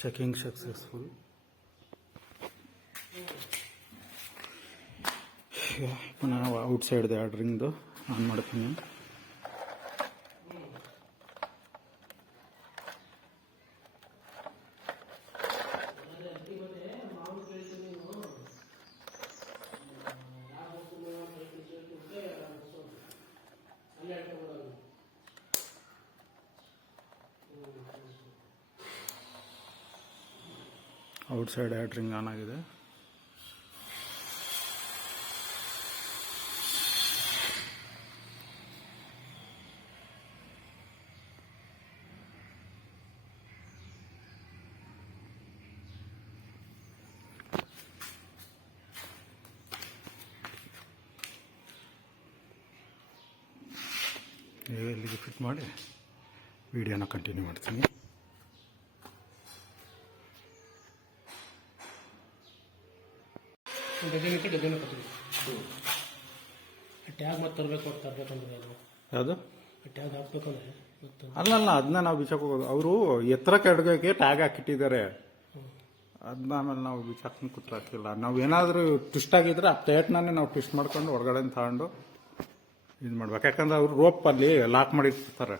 Checking successful. ಪುನಃ out ಸೈಡ್ದು ಆರ್ಡ್ರಿಂಗ್ದು on ಮಾಡ್ತೀನಿ. Out side ordering on ಆಗಿದೆ. ನೀವು ಇಲ್ಲಿಗೆ ಫಿಟ್ ಮಾಡಿ ವಿಡಿಯೋನ ಕಂಟಿನ್ಯೂ ಮಾಡ್ತೀನಿ. ಟ್ಯಾಗ್ ಮತ್ತೆ ತರಬೇಕಂದ್ರೆ ಯಾವುದು ಟ್ಯಾಗ್ ಹಾಕ್ಬೇಕಂದ್ರೆ ಅಲ್ಲಲ್ಲ, ಅದನ್ನ ನಾವು ಬಿಚ್ಚಕ್ಕೆ ಹೋಗೋದು. ಅವರು ಎತ್ತರ ಕೆಡ್ಗೋಕ್ಕೆ ಟ್ಯಾಗ್ ಹಾಕಿಟ್ಟಿದ್ದಾರೆ. ಅದನ್ನ ಆಮೇಲೆ ನಾವು ಬಿಚ್ಚಾಕೊಂಡು ಕೂತ್ರೆ ಹಾಕಿಲ್ಲ. ನಾವು ಏನಾದರೂ ಟ್ವಿಸ್ಟ್ ಆಗಿದ್ರೆ ಆ ಪ್ಲೇಟ್ನೇ ನಾವು ಟ್ವಿಸ್ಟ್ ಮಾಡ್ಕೊಂಡು ಹೊರಗಡೆ ತಗೊಂಡು ಇದು ಮಾಡ್ಬೇಕು. ಯಾಕಂದ್ರೆ ಅವರು ರೋಪ್ ಅಲ್ಲಿ ಲಾಕ್ ಮಾಡಿರ್ತಾರೆ.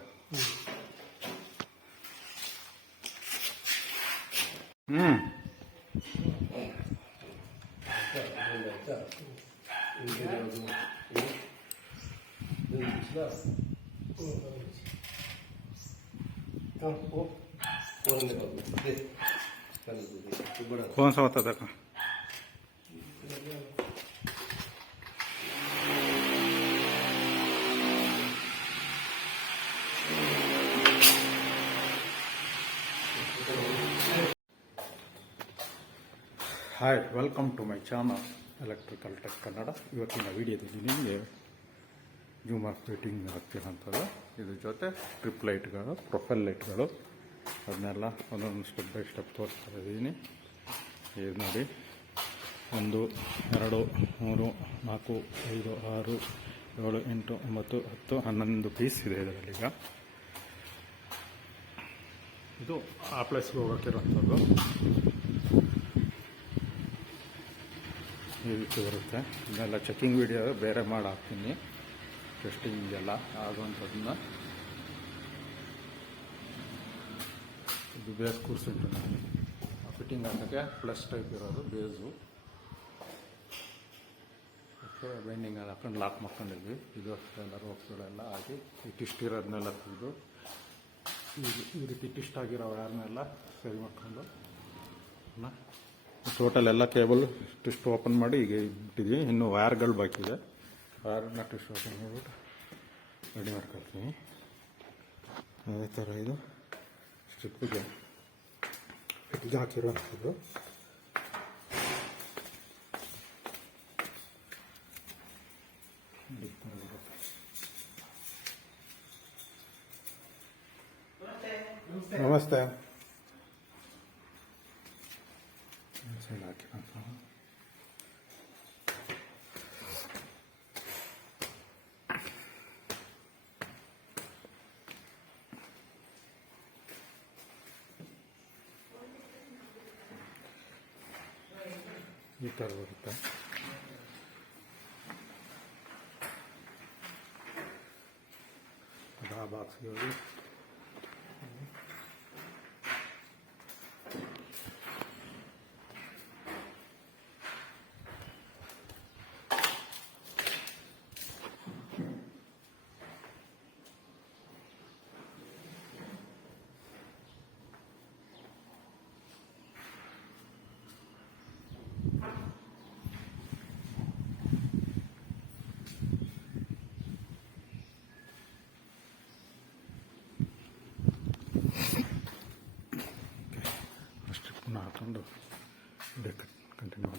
कौन सा होता देखो. Hi, welcome to my channel electrical tech Kannada. ಇವತ್ತಿನ ವಿಡಿಯೋದಲ್ಲಿ ನಿಮಗೆ ಜೂಮರ್ ಫಿಟ್ಟಿಂಗ್ ಹಾಕ್ತಿರೋಂಥದ್ದು, ಇದ್ರ ಜೊತೆ ಟ್ರಿಪ್ ಲೈಟ್ಗಳು, ಪ್ರೊಫೈಲ್ ಲೈಟ್ಗಳು, ಅದನ್ನೆಲ್ಲ ಒಂದೊಂದು ಸ್ಟೆಪ್ ಬೈ ಸ್ಟೆಪ್ ತೋರಿಸ್ತಾ ಇದ್ದೀನಿ. ಇದು ನೋಡಿ, 1 2 3 4 5 6 7 8 9 10 11 ಪೀಸ್ ಇದೆ ಇದರಲ್ಲೀಗ. ಇದು ಆ ಪ್ಲೇಸ್ಗೆ ಹೋಗೋಕ್ಕಿರೋಂಥದ್ದು. ಈ ರೀತಿ ಬರುತ್ತೆ. ಇದನ್ನೆಲ್ಲ ಚೆಕಿಂಗ್ ವಿಡಿಯೋ ಬೇರೆ ಮಾಡಿ ಹಾಕ್ತೀನಿ, ಟೆಸ್ಟಿಂಗ್ ಎಲ್ಲ ಆಗುವಂಥದ್ದನ್ನ. ಇದು ಬೇಸ್ ಕೂರಿಸಿಟ್ಟು ನಾನು ಫಿಟ್ಟಿಂಗ್ ಹಾಕೋಕ್ಕೆ ಪ್ಲಸ್ ಟೈಪ್ ಇರೋದು ಬೇಸು. ಓಕೆ, ಬೈಂಡಿಂಗ್ ಎಲ್ಲ ಹಾಕೊಂಡು ಲಾಕ್ ಮಾಡ್ಕೊಂಡಿದ್ವಿ. ಇದು ಎಲ್ಲ ರೋಪ್ಗಳೆಲ್ಲ ಹಾಕಿ ಇಟ್ಟಿಷ್ಟು ಇರೋದನ್ನೆಲ್ಲ ತೆಗೆದು ಈ ರೀತಿ ಇಟ್ಟಿಷ್ಟ ಆಗಿರೋ ವಯರ್ನೆಲ್ಲ ಸರಿ ಮಾಡ್ಕೊಂಡು ಟೋಟಲ್ ಎಲ್ಲ ಕೇಬಲ್ ಟ್ವಿಸ್ಟ್ ಓಪನ್ ಮಾಡಿ ಈಗ ಇಟ್ಟಿದ್ವಿ. ಇನ್ನು ವಯರ್ಗಳು ಬಾಕಿ ಇದೆ. ವಯರ್ನ ಟ್ವಿಸ್ಟ್ ಓಪನ್ ಮಾಡಿಬಿಟ್ಟು ರೆಡಿ ಮಾಡ್ಕೊಳ್ತೀನಿ. ಅದೇ ಥರ ಇದು ಸ್ಟ್ರಿಪ್ಪಿಗೆ ಫಿಟ್ಟಿಂಗ್ ಹಾಕಿರುವಂಥದ್ದು. ನಮಸ್ತೆ. ಸೈಡ್ ಹಾಕಿರೋಂಥ ಈ ಥರ ಬರುತ್ತೆ. ಅದು ಆ ಬಾಕ್ಸ್ಗೆ ಹೋಗಿ ಹಾಕೊಂಡು ಕಂಟಿನ್ಯೂ